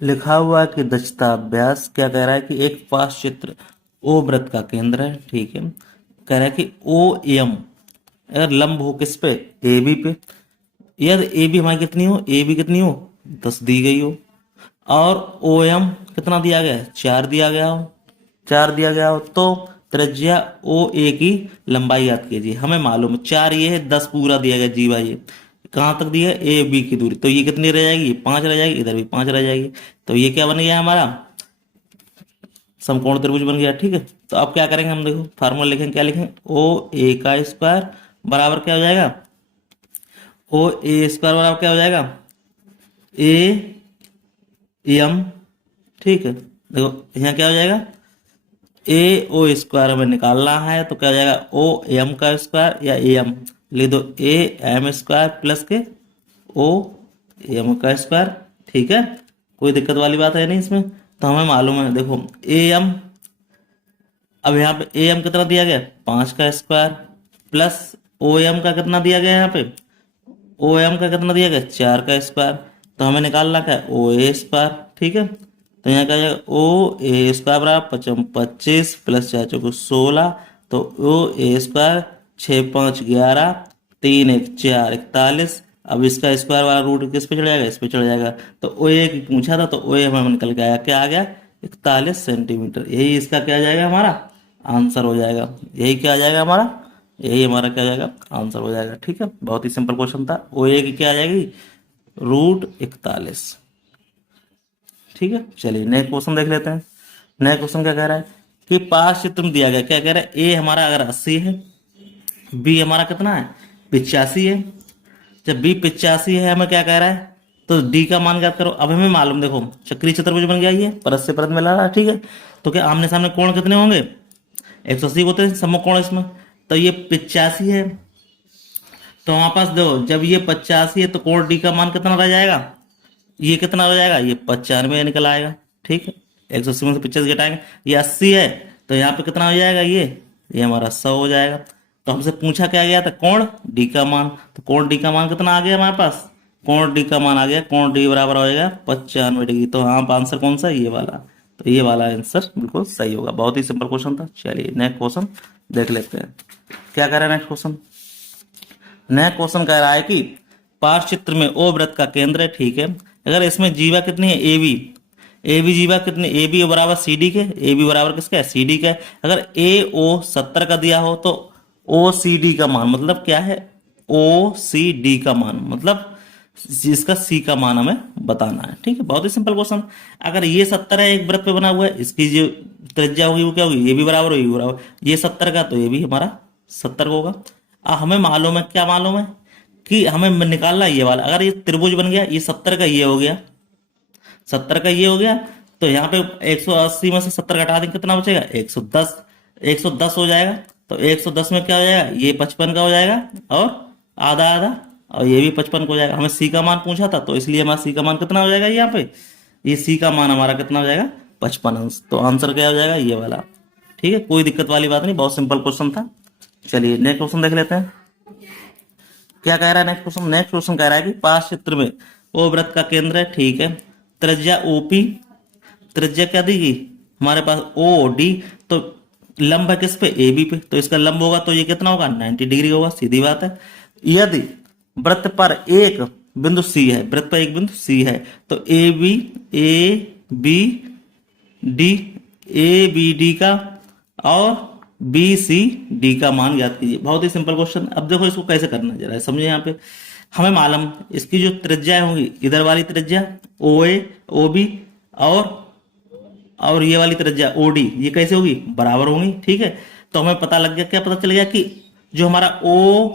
लिखा हुआ है कि दक्षता अभ्यास क्या कह रहा है कि एक पाश चित्र ओ वृत्त का केंद्र है, ठीक है। कह रहा है कि ओ एम अगर लंब हो किस पे, ए बी पे, यदि ए बी हमारी कितनी हो, ए बी कितनी हो 10 दी गई हो, और ओ एम कितना दिया गया है, 4 दिया गया हो, 4 दिया गया हो, तो त्रिज्या ओ ए की लंबाई याद कीजिए। हमें मालूम है 4 ये है, 10 पूरा दिया गया जी भाई, ये कहाँ तक दिया है, ए बी की दूरी, तो ये कितनी रह जाएगी, 5 रह जाएगी, इधर भी 5 रह जाएगी, तो ये क्या बन गया हमारा समकोण त्रिभुज बन गया, ठीक है। तो अब क्या करेंगे हम, देखो फार्मूला लिखेंगे, क्या लिखेंगे, ओ ए का स्क्वायर बराबर क्या हो जाएगा, ओ ए स्क्वायर बराबर क्या हो जाएगा, ए एम, ठीक है। देखो यहाँ क्या हो जाएगा, ए ओ स्क्वायर हमें निकालना है, तो क्या हो जाएगा ओ एम का स्क्वायर या ए एम, लिख दो ए एम स्क्वायर प्लस के ओ एम का स्क्वायर, ठीक है। कोई दिक्कत वाली बात है नहीं इसमें, तो हमें मालूम है, देखो ए एम, अब यहाँ पे ए एम कितना दिया गया, 5 का स्क्वायर, प्लस ओ एम का कितना दिया गया, यहाँ पे ओ एम का कितना दिया गया, 4 का स्क्वायर, तो हमें निकालना क्या है ओ ए स्क्वायर, ठीक है। तो यहाँ क्या हो जाएगा ओ ए स्क्वायर बराबर 25 प्लस 4 चौको 16, तो ओ ए स्क्वायर 6 5 11 3 1 4 41, अब इसका स्क्वायर वाला रूट किस पे चढ़ जाएगा, इस पे चढ़ जाएगा, तो ओ ए की पूछा था, तो ओ ए हमें निकल के आया, क्या आ गया 41 सेंटीमीटर, यही इसका क्या आ जाएगा हमारा आंसर हो जाएगा, यही क्या आ जाएगा हमारा, यही हमारा क्या आ जाएगा आंसर हो जाएगा, ठीक है। बहुत ही सिंपल क्वेश्चन था, ओ ए की क्या आ जाएगी √41, ठीक है। चलिए नेक्स्ट क्वेश्चन देख लेते हैं। नेक्स्ट क्वेश्चन क्या कह रहा है कि पास चित्र में दिया गया, क्या कह रहा है, ए हमारा अगर 80 है, बी हमारा कितना है 85 है, जब बी 85 है हमें क्या कह रहा है, तो डी का मान ज्ञात करो। अब हमें मालूम, देखो चक्रीय चतुर्भुज बन गया, ये परत से परत मिला रहा है, ठीक है। तो क्या आमने सामने कोण कितने होंगे, 180 होते हैं समकोण इसमें, तो ये 85 है, तो हमारे पास देखो जब ये 85 है तो कोण डी का मान कितना रह जाएगा, ये कितना हो जाएगा, ये 95 निकल आएगा, ठीक है। 180 में से 85 घटाएंगे, ये 80 है, तो यहाँ पे कितना हो जाएगा, ये हमारा 100 हो जाएगा। तो हमसे पूछा क्या गया था, कोण डी का मान, तो कोण डी का मान कितना आ गया हमारे पास, कोण डी का मान आ गया, कोण डी बराबर हो जाएगा 95 डिग्री। तो हाँ आंसर कौन सा, ये वाला, तो ये वाला आंसर बिल्कुल सही होगा। बहुत ही सिंपल क्वेश्चन था। चलिए नेक्स्ट क्वेश्चन देख लेते हैं, क्या कह रहा है नेक्स्ट क्वेश्चन। नेक्स्ट क्वेश्चन कह रहा है कि पार्श्वचित्र में ओ वृत्त का केंद्र है, ठीक है। अगर इसमें जीवा कितनी है, ए बी जीवा कितनी, ए बी बराबर सी डी के, ए बी बराबर किसका है सी डी का है। अगर ए ओ 70 का दिया हो तो ओ सी डी का मान मतलब क्या है, ओ सी डी का मान मतलब इसका सी का मान हमें बताना है, ठीक है। बहुत ही सिंपल क्वेश्चन। अगर ये 70 है, एक वृत्त पे बना हुआ है, इसकी जो त्रिज्या होगी वो क्या होगी, ये भी बराबर होगी, बराबर ये 70 का, तो ये भी हमारा 70 का होगा। हमें मालूम है, क्या मालूम है कि हमें निकालना है ये वाला, अगर ये त्रिभुज बन गया, ये 70 का ये हो गया, 70 का ये हो गया, तो यहाँ पे 180 में से 70 घटा देंगे कितना बचेगा, 110, 110 हो जाएगा। तो 110 में क्या हो जाएगा, ये 55 का हो जाएगा, और आधा आधा, और ये भी 55 का हो जाएगा। हमें सी का मान पूछा था, तो इसलिए हमारा सी का मान कितना हो जाएगा यहाँ पे, ये सी का मान हमारा कितना हो जाएगा 55 अंश। तो आंसर क्या हो जाएगा, ये वाला, ठीक है। कोई दिक्कत वाली बात नहीं, बहुत सिंपल क्वेश्चन था। चलिए नेक्स्ट क्वेश्चन देख लेते हैं, क्या कह रहा है नेक्स्ट क्वेश्चन। नेक्स्ट क्वेश्चन कह रहा है कि पास चित्र में ओ वृत्त का केंद्र है, ठीक है। त्रिज्या ओपी, त्रिज्या क्या देगी हमारे पास ओ डी, तो लंब है किस पे, ए बी पे, तो इसका लंब होगा तो ये कितना होगा 90 डिग्री होगा, सीधी बात है। यदि वृत्त पर एक बिंदु सी है, वृत्त पर एक बिंदु सी है, तो A B D, A B D का और बी सी डी का मान ज्ञात कीजिए। बहुत ही सिंपल क्वेश्चन। अब देखो इसको कैसे करना है जरा समझे। यहाँ पे हमें मालूम इसकी जो त्रिज्या होंगी, इधर वाली त्रिज्या ओ ए ओ बी, और ये वाली त्रिज्या ओ डी, ये कैसे होगी, बराबर होंगी, ठीक है। तो हमें पता लग गया, क्या पता चल गया कि जो हमारा ओ,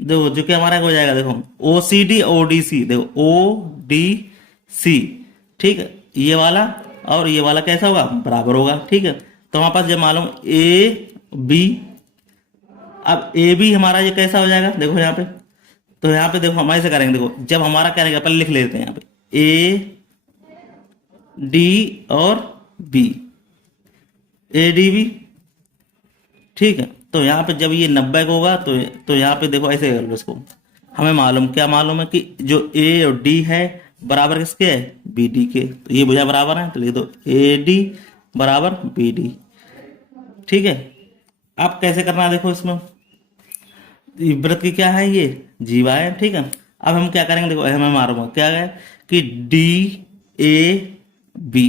देखो जो कि हमारा हो जाएगा, देखो ओ C D O D C, देखो ओ डी सी, ठीक है। ये वाला और ये वाला कैसा होगा, बराबर होगा, ठीक है। तो हमारे पास जब मालूम ए बी, अब ए बी हमारा ये कैसा हो जाएगा, देखो यहाँ पे, तो यहाँ पे देखो हम ऐसे करेंगे, देखो जब हमारा क्या रहेगा, पहले लिख लेते हैं यहाँ पे ए डी और बी, ए डी बी, ठीक है। तो यहाँ पे जब ये 90 का होगा, तो यहाँ पे देखो ऐसे कर लो इसको, हमें मालूम, क्या मालूम है कि जो ए और डी है बराबर किसके है, बी डी के, तो ये भुजा बराबर है, तो लिख दो ए डी बराबर बी डी। ठीक है, अब कैसे करना है देखो, इसमें वृत्त की क्या है, ये जीवा है। ठीक है, अब हम क्या करेंगे देखो, मैं मारूंगा क्या है कि D A B,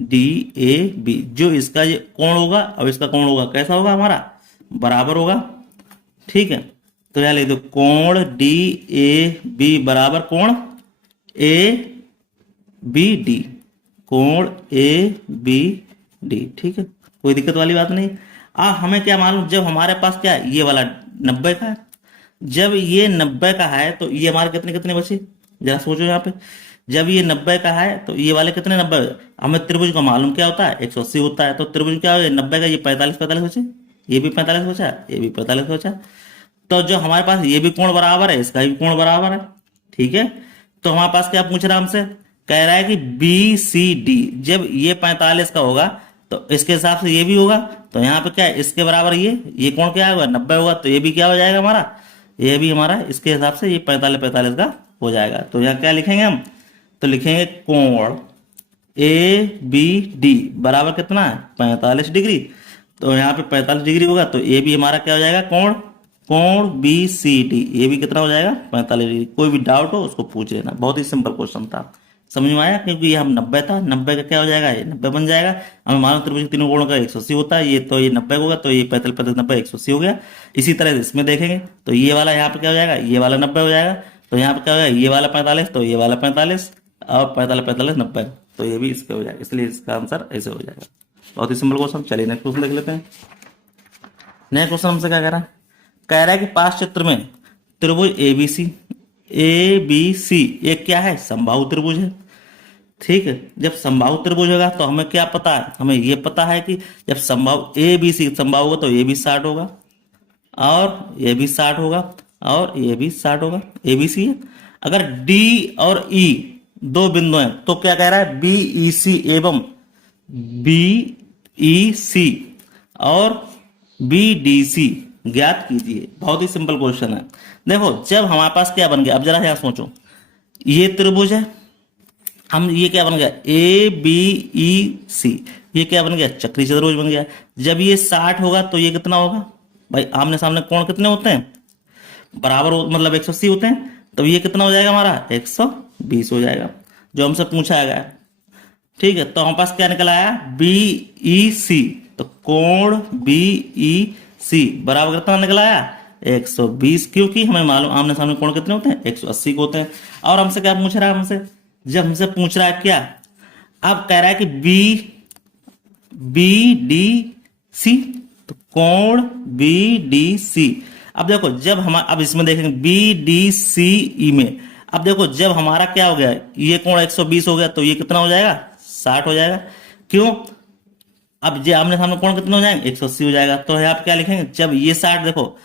D A B, जो इसका ये कोण होगा और इसका कोण होगा कैसा होगा हमारा, बराबर होगा। ठीक है, तो यहाँ लिख दो कोण डी ए बी बराबर कोण ए बी डी, कोण ए बी डी। ठीक है, कोई दिक्कत वाली बात नहीं। अब हमें क्या मालूम, जब हमारे पास क्या है, ये वाला 90 का है, जब ये 90 का है तो ये हमारे कितने कितने बचे, जरा सोचो यहाँ पे। जब ये 90 का है तो ये वाले कितने 90, हमें त्रिभुज का मालूम क्या होता है, 180 होता है। तो त्रिभुज क्या हो, 90 का ये 45 45 बचे, ये भी 45 बचा, ये भी 45 बचा। तो जो हमारे पास ये भी कोण बराबर है, इसका भी कोण बराबर है। ठीक है, तो हमारे पास क्या पूछ रहा है हमसे, कह रहा है कि बी सी डी जब ये 45 का होगा तो इसके हिसाब से ये भी होगा, तो यहाँ पे क्या है, इसके बराबर ये कोण क्या होगा, 90 होगा, तो ये भी क्या हो जाएगा हमारा, ये भी हमारा इसके हिसाब से ये 45 45 का हो जाएगा। तो यहाँ क्या लिखेंगे हम, तो लिखेंगे कोण ए बी डी बराबर कितना है, 45 डिग्री। तो यहाँ पे 45 डिग्री होगा, तो ये भी हमारा क्या हो जाएगा, कोण कोण बी सी डी, ये भी कितना हो जाएगा, 45 डिग्री। कोई भी डाउट हो उसको पूछ लेना, बहुत ही सिंपल क्वेश्चन था, समझ में आया। क्योंकि ये हम 90 था, 90 का क्या हो जाएगा, ये 90 बन जाएगा। हमें मालूम त्रिभुज तीनों कोणों का 180 होता है, ये तो ये 90 होगा, तो ये 45 45 90 180 हो गया। इसी तरह से इसमें देखेंगे तो ये वाला यहाँ पे क्या हो जाएगा, ये वाला 90 हो जाएगा, तो यहाँ पे क्या हो जाएगा, ये वाला 45, तो ये वाला 45 और 45 45 90, तो ये भी इसके हो जाएगा। इसलिए इसका आंसर ऐसे हो जाएगा। बहुत ही सिंपल क्वेश्चन। चलिए नेक्स्ट क्वेश्चन देख लेते हैं। नेक्स्ट क्वेश्चन हमसे क्या कह रहा है कि पास चित्र में त्रिभुज ए बी सी एक क्या है, समबाहु त्रिभुज है। ठीक है, जब समबाहु त्रिभुज होगा तो हमें क्या पता है, हमें ये पता है कि जब समबाहु ए बी सी समबाहु होगा तो ये भी 60 होगा और ये भी 60 होगा और ये भी 60 होगा, ए बी सी है। अगर डी और ई दो बिंदु हैं तो क्या कह रहा है, बी ई सी एवं बी ई सी और बी डी सी ज्ञात कीजिए। बहुत ही सिंपल क्वेश्चन है। देखो जब हमारे पास क्या बन गया, अब जरा यहाँ सोचो, ये त्रिभुज है, हम ये क्या बन गया, ए बी ई सी, ये क्या बन गया, चक्री चतुर्भुज बन गया। जब ये 60 होगा तो ये कितना होगा भाई, आमने सामने कोण कितने होते हैं, बराबर मतलब 180 होते हैं, तो ये कितना हो जाएगा हमारा, 120 हो जाएगा, जो हमसे पूछा गया। ठीक है, तो हमारे पास क्या निकल आया, बी ई सी, तो कोण बी ई सी बराबर कितना निकल आया, 120, क्योंकि हमें मालूम आमने सामने कोण कितने होते हैं, 180 को होते हैं। और हमसे क्या पूछ रहा है, हमसे पूछ रहा है क्या, अब कह रहा है कि बी डी सी, तो कोण बी डी सी। अब देखो जब हम अब इसमें देखेंगे बी डी सी ई में, अब देखो जब हमारा क्या हो गया, ये कोण 120 हो गया, तो ये कितना हो जाएगा, 60 हो जाएगा। क्यों, अब ये आमने सामने कोण कितने हो जाएंगे, 180 हो जाएगा। तो यहाँ पे क्या लिखेंगे, जब ये 60, देखो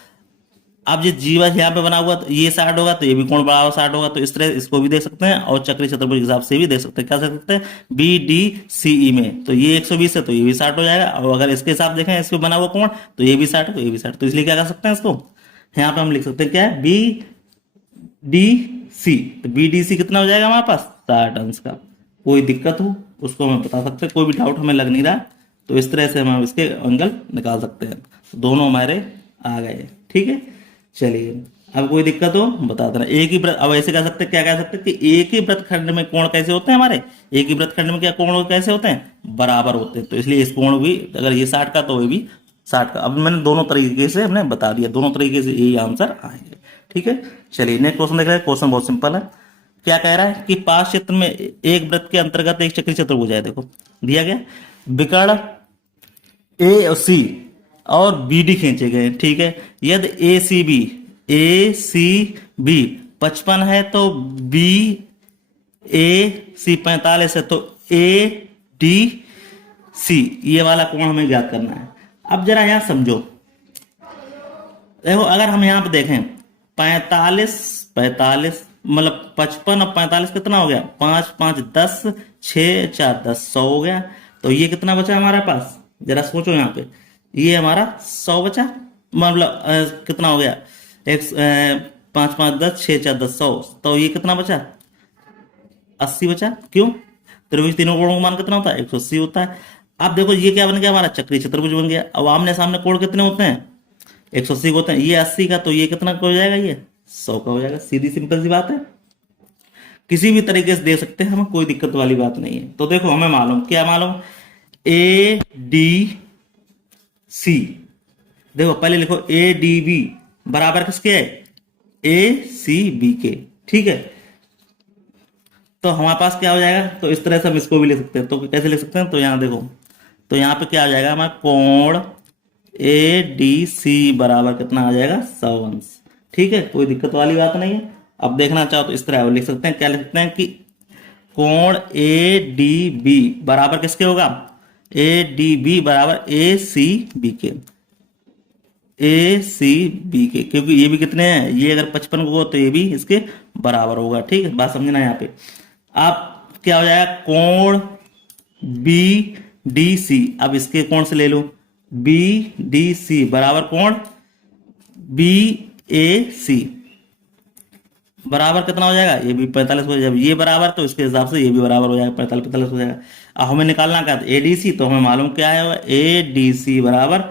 अब ये जीवा यहाँ पे बना हुआ तो ये 60 होगा, तो ये भी कोण बराबर 60 होगा, तो इस तरह इसको भी देख सकते हैं और चक्री चतुर्भुज के हिसाब से भी देख सकते हैं। क्या देख सकते हैं, बी डी सी ई में, तो ये 120 है तो ये भी 60 हो जाएगा, और अगर इसके हिसाब देखें इस पे बना हुआ कोण तो ये भी 60 है तो ये भी 60, तो इसलिए क्या कर सकते हैं, इसको यहाँ पे हम लिख सकते हैं क्या है, बी डी सी, तो बी डी सी कितना हो जाएगा हमारे पास, 60 अंश का। कोई दिक्कत हो उसको हमें बता सकते हैं, कोई भी डाउट हमें लग नहीं रहा तो इस तरह से हम इसके एंगल निकाल सकते हैं। दोनों हमारे आ गए। ठीक है, चलिए अब कोई दिक्कत हो बता देना। एक ही अब ऐसे कह सकते हैं, क्या कह सकते हैं कि एक ही वृत्तखंड में कोण कैसे होते हैं हमारे, एक ही वृत्तखंड में क्या कोण कैसे होते हैं, बराबर होते हैं। तो इसलिए इस कोण भी अगर ये 60 का तो ये भी 60 का। अब मैंने दोनों तरीके से हमने बता दिया, दोनों तरीके से यही आंसर आएंगे। ठीक है, चलिए नेक्स्ट क्वेश्चन देख रहे हैं। क्वेश्चन बहुत सिंपल है। क्या कह रहा है कि पास क्षेत्र में एक वृत्त के अंतर्गत एक चक्री चतुर्भुज है। देखो दिया गया विकर्ण ए और सी और बी डी खींचे गए। ठीक है, यदि ए सी बी 55 है तो बी ए सी 45 है तो ए डी सी, ये वाला कोण हमें ज्ञात करना है। अब जरा यहां समझो, देखो अगर हम यहां पे देखें 45 मतलब 55 और 45 कितना हो गया, 5 5 10, 6 4 10, 100 हो गया। तो ये कितना बचा हमारे पास, जरा सोचो यहाँ पे, ये हमारा 100 बचा, मतलब कितना हो गया, 5 5 10, 6 4 10, 100, तो ये कितना बचा, 80 बचा। क्यों? त्रिभुज तीनों कोणों का मान कितना होता है? 180 होता है। अब देखो ये क्या बन गया हमारा? चक्रीय चतुर्भुज बन गया। अब आमने सामने कोण कितने होते हैं? 180 के होते हैं। ये 80 का, तो ये कितना का हो जाएगा? ये 100 का हो जाएगा। सीधी सिंपल सी बात है। किसी भी तरीके से दे सकते हैं, हमें कोई दिक्कत वाली बात नहीं है। तो देखो हमें मालूम, क्या मालूम? A D C. देखो पहले लिखो ए डी बी बराबर किसके है? ए सी बी के। ठीक है, तो हमारे पास क्या हो जाएगा? तो इस तरह से हम इसको भी ले सकते हैं। तो कैसे ले सकते हैं? तो यहां देखो, तो यहां पे क्या आ जाएगा हमारा? कोण ए डी सी बराबर कितना आ जाएगा? 100 अंश। ठीक है, कोई दिक्कत वाली बात नहीं है। अब देखना चाहो तो इस तरह लिख सकते हैं। क्या लिख सकते हैं कि कोण ए डी बी बराबर किसके होगा? ए डी बी बराबर ए सी बी के। ए सी बी के, क्योंकि ये भी कितने हैं? ये अगर 55 को हो तो ये भी इसके बराबर होगा। ठीक है, बात समझना यहाँ पे। अब क्या हो जाएगा? कोण बी डी सी, अब इसके कोण से ले लो, बी डी सी बराबर कोण बी ए सी बराबर कितना हो जाएगा? ये भी 45 हो जाएगा। ये बराबर, तो इसके हिसाब से ये भी बराबर हो जाएगा, 45 45 हो जाएगा। अब हमें निकालना क्या था? एडीसी। तो हमें मालूम क्या है? ए डी सी बराबर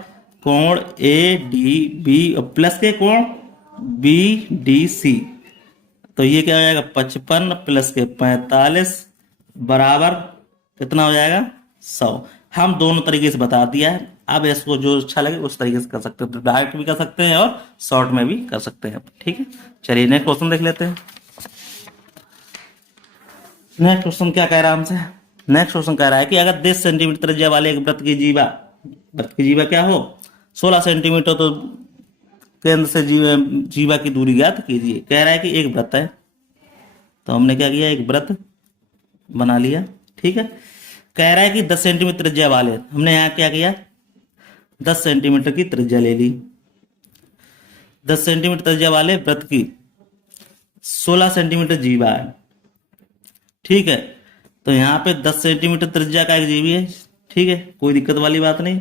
कोण ए डी बी प्लस के कोण बी डी सी। तो ये क्या हो जाएगा? 55 प्लस के 45 बराबर कितना हो जाएगा? 100। हम दोनों तरीके से बता दिया है। अब इसको जो अच्छा लगे उस तरीके से कर सकते हैं। डायरेक्ट भी कर सकते हैं और शॉर्ट में भी कर सकते हैं। ठीक है, चलिए नेक्स्ट क्वेश्चन देख लेते हैं। नेक्स्ट क्वेश्चन क्या कह रहा है हमसे? नेक्स्ट क्वेश्चन कह रहा है कि अगर 10 सेंटीमीटर त्रिज्या वाले एक वृत्त की जीवा क्या हो 16 सेंटीमीटर, तो केंद्र से जीवा की दूरी ज्ञात कीजिए। कह रहा है कि एक वृत्त है, तो हमने क्या किया? एक वृत्त बना लिया। ठीक है, कह रहा है कि 10 सेंटीमीटर त्रिज्या वाले, हमने यहाँ क्या किया? 10 सेंटीमीटर की त्रिज्या ले ली। 10 सेंटीमीटर त्रिज्या वाले वृत्त की 16 सेंटीमीटर जीवा है। ठीक है, तो यहाँ पे 10 सेंटीमीटर त्रिज्या का एक जीवी है। ठीक है, कोई दिक्कत वाली बात नहीं।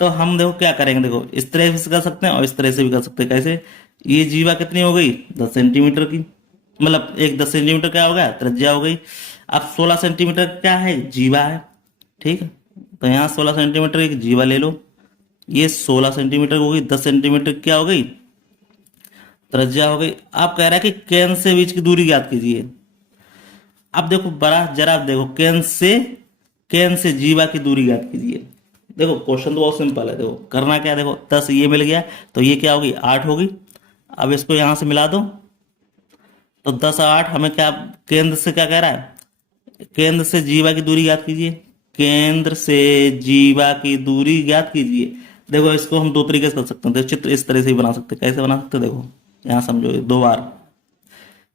तो हम देखो क्या करेंगे, देखो इस तरह से कर सकते हैं और इस तरह से भी कर सकते हैं। कैसे? ये जीवा कितनी हो गई? 10 सेंटीमीटर की, मतलब एक 10 सेंटीमीटर क्या हो गया? त्रिज्या हो गई। अब 16 सेंटीमीटर क्या है? जीवा है। ठीक है, तो यहाँ 16 सेंटीमीटर एक जीवा ले लो। ये 16 सेंटीमीटर हो गई। 10 सेंटीमीटर क्या हो गई? त्रिज्या हो गई। आप कह रहा है कि केंद्र से बीच की दूरी ज्ञात कीजिए। अब देखो बड़ा जरा देखो, केंद्र से जीवा की दूरी ज्ञात कीजिए। देखो क्वेश्चन तो बहुत सिंपल है। देखो करना क्या है? देखो 10 ये मिल गया, तो ये क्या होगी? 8 होगी। अब इसको यहां से मिला दो, तो 10 8 हमें क्या? केंद्र से क्या कह रहा है? केंद्र से जीवा की दूरी ज्ञात कीजिए। केंद्र से जीवा की दूरी ज्ञात कीजिए। देखो इसको हम दो तरीके से कर सकते हैं। देखो चित्र इस तरह से ही बना सकते हैं। कैसे बना सकते हैं? देखो यहाँ समझो, दो बार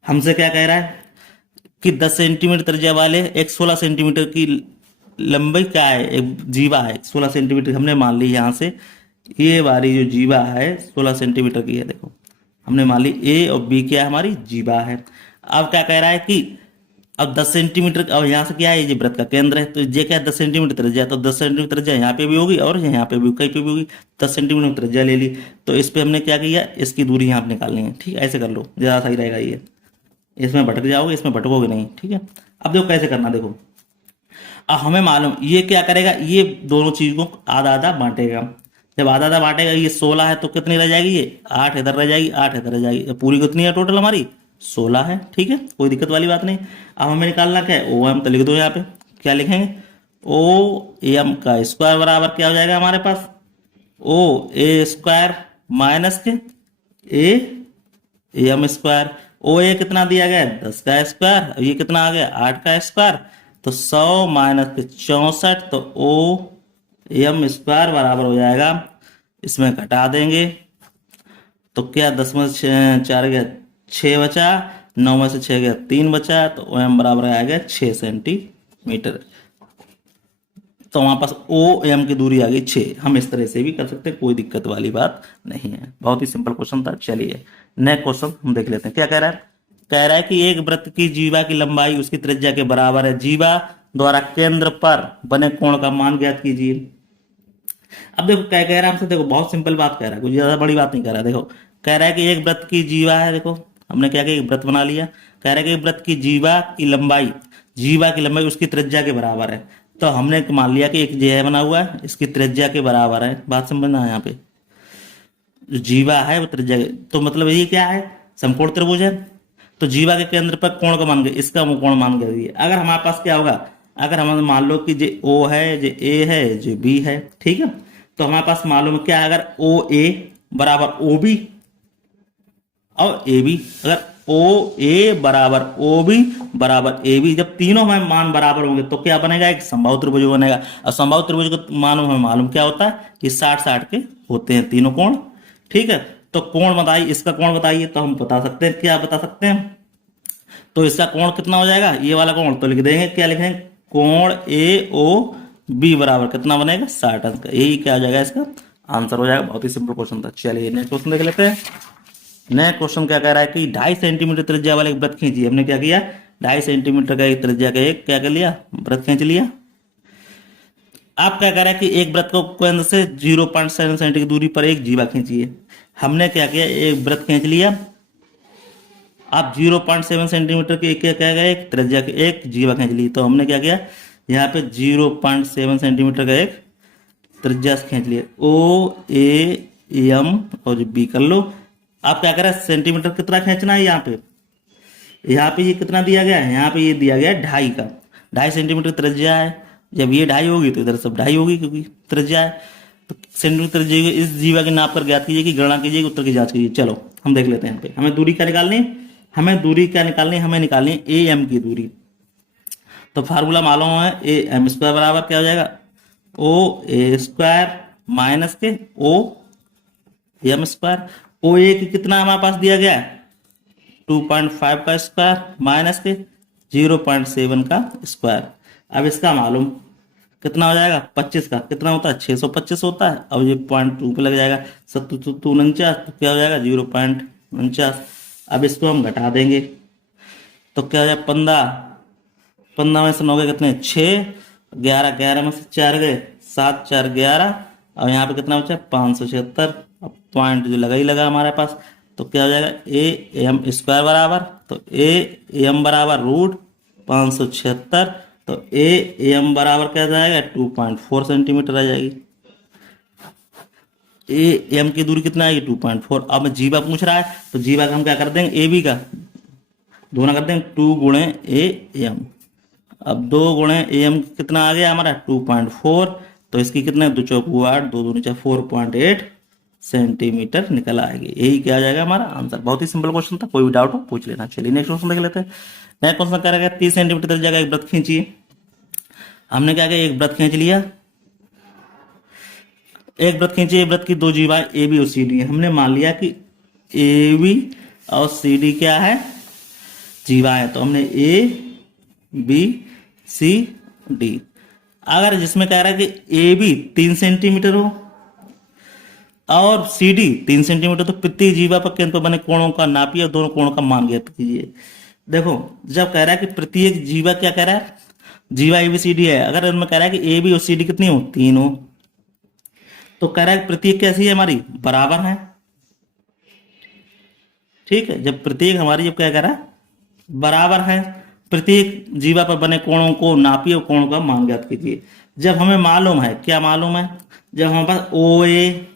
हमसे क्या कह रहा है कि 10 सेंटीमीटर त्रिज्या वाले एक 16 सेंटीमीटर की लंबाई क्या है? एक जीवा है 16 सेंटीमीटर। हमने मान ली यहाँ से ये वाली जो जीवा है 16 सेंटीमीटर की है। देखो हमने मान ली ए और बी क्या है? हमारी जीवा है। अब क्या कह रहा है कि अब 10 सेंटीमीटर, और यहाँ से क्या है? ये वृत्त का केंद्र है, तो ये क्या है? 10 सेंटीमीटर त्रिज्या, तो 10 सेंटीमीटर त्रिज्या यहाँ पे भी होगी और यहाँ पे भी, कहीं पे भी होगी। 10 सेंटीमीटर त्रिज्या ले ली, तो इस पे हमने क्या किया? इसकी दूरी यहाँ पे निकालनी है। ठीक है, ऐसे कर लो, ज़्यादा सही रहेगा। ये इसमें भटक जाओगे, इसमें भटकोगे नहीं। ठीक है, अब देखो कैसे करना। देखो अब हमें मालूम ये क्या करेगा? ये दोनों चीज को आधा आधा बांटेगा। जब आधा आधा बांटेगा, ये 16 है तो कितनी रह जाएगी? ये 8 इधर रह जाएगी, 8 इधर रह जाएगी। पूरी कितनी है टोटल? हमारी 16 है। ठीक है, कोई दिक्कत वाली बात नहीं। अब हमें निकालना क्या है? O M. तो लिख दो यहाँ पे, क्या लिखेंगे? ओ एम का स्क्वायर बराबर क्या हो जाएगा हमारे पास? ओ ए स्क्वायर माइनस के ए एम स्क्वायर। ओ ए कितना दिया गया है? 10 का स्क्वायर। ये कितना आ गया? 8 का स्क्वायर। तो 100 माइनस के 64, तो ओ एम स्क्वायर बराबर हो जाएगा, इसमें घटा देंगे तो क्या 10 में से 4 गया 6 बचा, 9 में से 6 गया 3 बचा, तो ओ एम बराबर आ गया 6 सेंटीमीटर। तो वहां पास ओ एम की दूरी आ गई 6। हम इस तरह से भी कर सकते हैं, कोई दिक्कत वाली बात नहीं है। बहुत ही सिंपल क्वेश्चन था। चलिए नेक्स्ट क्वेश्चन हम देख लेते हैं। क्या कह रहा है? कह रहा है कि एक वृत्त की जीवा की लंबाई उसकी त्रिज्या के बराबर है। जीवा द्वारा केंद्र पर बने कोण का मान ज्ञात कीजिए। अब देखो क्या कह रहा है हमसे? देखो बहुत सिंपल बात कह रहा है, कुछ ज्यादा बड़ी बात नहीं कह रहा है। देखो कह रहा है कि एक वृत्त की जीवा है। देखो हमने क्या किया? एक वृत्त बना लिया। कह रहे हैं कि वृत्त की जीवा की लंबाई उसकी त्रिज्या के बराबर है। तो हमने मान लिया कि एक जेह बना हुआ है, इसकी त्रिज्या के बराबर है। बात समझना है यहाँ पे, जो जीवा है वो त्रिज्या तो मतलब ये क्या है, समकोण त्रिभुज है। तो जीवा के केंद्र पर कोण का मान गए, इसका वो कोण मान गए। अगर हमारे पास क्या होगा, अगर हम मान लो कि जे ओ है, जे ए है, जे बी है, ठीक है, तो हमारे पास मालूम क्या है, अगर ओ ए बराबर ओ बी और ए बी, अगर ओ ए बराबर ओ बी बराबर ए बी, जब तीनों में मान बराबर होंगे तो क्या बनेगा, एक समबाहु त्रिभुज बनेगा। और समबाहु त्रिभुज का मान हमें मालूम क्या होता है कि 60-60 के होते हैं तीनों कोण, ठीक है। तो कोण बताइए, इसका कोण बताइए, तो हम बता सकते हैं, क्या बता सकते हैं, तो इसका कोण कितना हो जाएगा, ये वाला कोण, तो लिख देंगे, क्या लिखेंगे, कोण ए ओ बी बराबर कितना बनेगा, 60 अंश का। यही क्या हो जाएगा, इसका आंसर हो जाएगा। बहुत ही सिंपल क्वेश्चन था। चलिए नेक्स्ट क्वेश्चन देख लेते हैं। नया क्वेश्चन क्या कह रहा है कि 2.5 सेंटीमीटर त्रिज्या वाला एक वृत्त खींचिए। हमने क्या किया, 2.5 सेंटीमीटर का एक त्रिज्या का एक क्या कर लिया, वृत्त खींच लिया। आप क्या कह रहा है कि एक वृत्त को केंद्र से 0.7 सेंटीमीटर की दूरी पर एक जीवा खींचिए। हमने क्या किया, एक वृत्त खींच लिया। आप 0.7 सेंटीमीटर की एक क्या कहेगा, एक त्रिज्या की एक जीवा खींच ली। तो हमने क्या किया, यहाँ पे 0.7 सेंटीमीटर का एक त्रिज्या खींच लिया। ओ ए एम और बी कर लो। आप क्या करें, सेंटीमीटर कितना खींचना है, यहाँ पे ये कितना दिया गया है, यहाँ पे ये दिया गया है 2.5 का, 2.5 सेंटीमीटर त्रिज्या है। जब ये 2.5 होगी तो इधर सब 2.5 होगी, क्योंकि त्रिज्या है। तो सेंटीमीटर त्रिज्या इस जीवा के नाप कर ज्ञात कीजिए, कि गणना कीजिए, उत्तर की जांच कीजिए। चलो हम देख लेते हैं। यहाँ पे हमें दूरी क्या निकालनी है, हमें निकालनी है ए एम की दूरी। तो फार्मूला मालूम है, ए एम स्क्वायर बराबर क्या हो जाएगा, ओ ए स्क्वायर माइनस के ओ एम स्क्वायर। ओ ए की कितना हमारे पास दिया गया है, 2.5 का स्क्वायर माइनस के 0.7 का स्क्वायर। अब इसका मालूम कितना हो जाएगा, 25 का कितना होता है, 625 होता है। अब ये 0.2 पे लग जाएगा, 7 तो क्या हो जाएगा, 0.49। अब इसको हम घटा देंगे तो क्या हो जाएगा, 15 में से 9 गए कितने, 6, 11 में से 4 गए 7, 4 11, और यहाँ पे कितना बचा, 576। अब पॉइंट जो लगा ही लगा हमारे पास, तो क्या हो जाएगा, ए एम स्क्वायर बराबर, तो ए एम बराबर √576, तो ए एम बराबर क्या जाएगा, 2.4 सेंटीमीटर आ जाएगी। ए एम की दूरी कितना आएगी, 2.4। अब जीवा पूछ रहा है, तो जीवा का हम क्या कर देंगे, ए बी का दोनों कर देंगे 2 गुणे ए एम। अब 2 गुणे ए एम कितना आ गया हमारा, 2.4। तो इसकी कितने, 2 चौक 8, 2 दूनी 4.8 सेंटीमीटर निकल आएगी। यही क्या आ जाएगा हमारा आंसर। बहुत ही सिंपल क्वेश्चन था, कोई भी डाउट हो पूछ लेना। चलिए नेक्स्ट क्वेश्चन देख लेते हैं। नेक्स्ट क्वेश्चन क्या रहेगा, 30 सेंटीमीटर जगह एक वृत्त खींचिए। हमने क्या किया, एक वृत्त खींच लिया, एक वृत्त खींचिए। वृत्त की दो जीवाएं ए बी और सी डी है। हमने मान लिया कि ए बी और सी डी क्या है, जीवाएं। तो हमने ए बी सी डी। अगर जिसमें कह रहा है कि ए बी 3 सेंटीमीटर हो और सी डी 3 सेंटीमीटर, तो प्रत्येक जीवा पर केंद्र पर बने कोणों का नापिए और दोनों कोणों का मान ज्ञात कीजिए। देखो जब कह रहा है कि प्रत्येक जीवा क्या कह रहा है, जीवा ए बी सी डी है। अगर उनमें कह रहा है कि ए बी और सी डी कितनी हो, 3 हो, तो कह रहा है प्रत्येक कैसी है हमारी, बराबर है। ठीक है, जब प्रत्येक हमारी जब क्या कह रहा है, बराबर है, प्रत्येक जीवा पर बने कोणों को नापिए और कोणों का मान ज्ञात कीजिए। जब हमें मालूम है, क्या मालूम है, जब हमारे पास ओ ए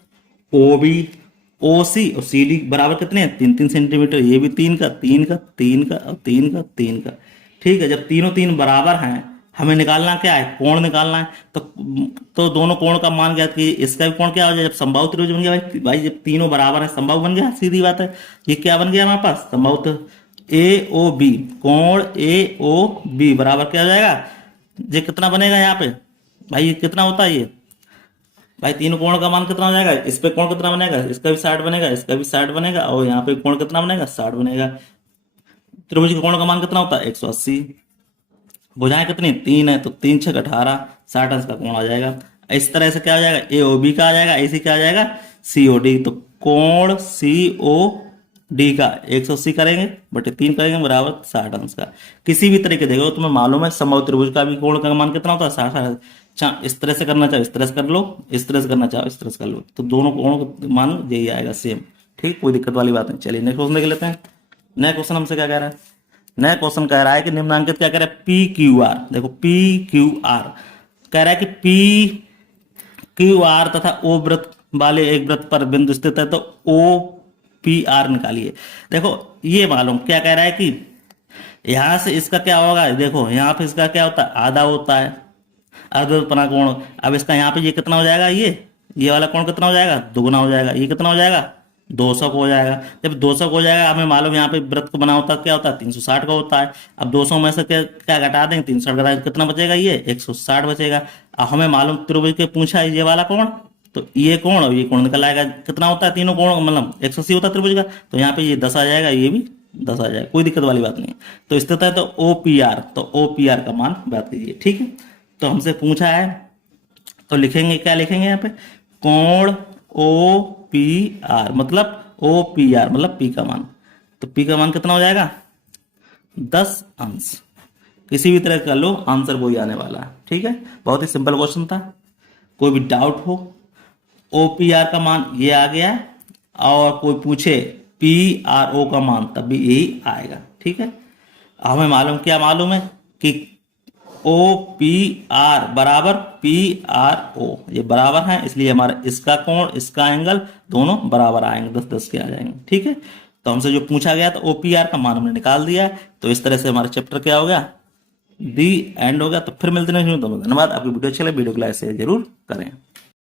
ओ बी ओ सी और सी डी बराबर कितने हैं, 3-3 सेंटीमीटर। ये भी 3 का 3 का 3 का और 3 का 3 का। ठीक है, जब तीनों 3 बराबर हैं, हमें निकालना क्या है, कोण निकालना है। तो दोनों कोण का मान ज्ञात कीजिए। इसका भी कोण क्या हो जाए, जब समबाहु त्रिभुज बन गया भाई जब तीनों बराबर है, समबाहु बन गया, सीधी बात है। ये क्या बन गया हमारे पास, समबाहु। ए ओ बी, कोण ए ओ बी बराबर क्या हो जाएगा, ये कितना बनेगा यहाँ पे भाई, ये कितना होता है ये भाई, तीनों कोण का मान कितना हो जाएगा, इस पे कोण कितना बनेगा, इसका भी 60 बनेगा, इसका भी 60 बनेगा, और यहाँ पे कोण कितना बनेगा, 60 बनेगा। त्रिभुज के कोण का मान कितना होता है, 180। भुजाएं कितनी, 3 है, तो 3 6 18, 60 अंश का कोण आ जाएगा। इस तरह से क्या हो जाएगा, ए ओ बी का आ जाएगा, ऐसे क्या आ जाएगा, सी ओ डी। तो कोण सी ओ डी का 180 करेंगे बटे 3 करेंगे बराबर 60 अंश का। किसी भी तरीके देखो, तुम्हें मालूम है समबाहु त्रिभुज का भी कोण का मान कितना होता है, 60। इस तरह से करना चाहो इस तरह से कर लो, इस तरह से करना चाहो इस तरह से कर लो, तो दोनों कोणों का मान यही आएगा सेम। ठीक, कोई दिक्कत वाली बात नहीं। चलिए नेक्स्ट क्वेश्चन देख लेते हैं। नेक्स्ट क्वेश्चन हमसे क्या कह रहा है, नया क्वेश्चन कह रहा है कि निम्नांकित क्या कह रहा है, पी क्यू आर। देखो पी क्यू आर कह रहा है कि पी क्यू आर तथा ओ वृत्त वाले एक वृत्त पर बिंदु स्थित है, तो ओ पी आर निकालिए। देखो ये मालूम क्या कह रहा है कि यहां से इसका क्या होगा, देखो यहां पे इसका क्या होता है, आधा होता है अर्धपना कोण। अब इसका यहाँ पे ये कितना हो जाएगा, ये वाला कोण कितना हो जाएगा, दुगुना हो जाएगा। ये कितना हो जाएगा, 200 का हो जाएगा। जब 200 का हो जाएगा, हमें मालूम यहाँ पे वृत्त को बना होता क्या होता है, 360 का होता है। अब 200 में से क्या क्या घटा देंगे, 360 घटा देंगे, कितना बचेगा, ये 160 बचेगा। अब हमें मालूम त्रिभुज के पूछा है ये वाला कोण, तो ये कोण और ये कोण निकल आएगा। कितना होता है तीनों कोण, मतलब 180 होता है त्रिभुज का, तो यहाँ पे ये 10 आ जाएगा, ये भी 10 आ जाएगा, कोई दिक्कत वाली बात नहीं है। तो स्थित है तो ओ पी आर, तो ओ पी आर का मान बात कीजिए। ठीक है, तो हमसे पूछा है तो लिखेंगे, क्या लिखेंगे यहाँ पे, कोण ओ पी आर, मतलब ओ पी आर मतलब पी का मान। तो पी का मान कितना हो जाएगा, 10 अंश। किसी भी तरह कर लो, आंसर वही आने वाला है। ठीक है, बहुत ही सिंपल क्वेश्चन था। कोई भी डाउट हो, ओ पी आर का मान ये आ गया, और कोई पूछे पी आर ओ का मान, तब भी यही आएगा। ठीक है, हमें मालूम क्या मालूम है कि ओ पी आर बराबर पी आर ओ, ये बराबर है, इसलिए हमारा इसका कोण इसका एंगल दोनों बराबर आएंगे, 10-10 के आ जाएंगे। ठीक है, तो हमसे जो पूछा गया था ओ पी आर का मान हमने निकाल दिया है। तो इस तरह से हमारा चैप्टर क्या हो गया, दी एंड हो गया। तो फिर मिलते हैं, तो धन्यवाद। आपकी वीडियो अच्छी लगे, वीडियो को लाइक शेयर जरूर करें।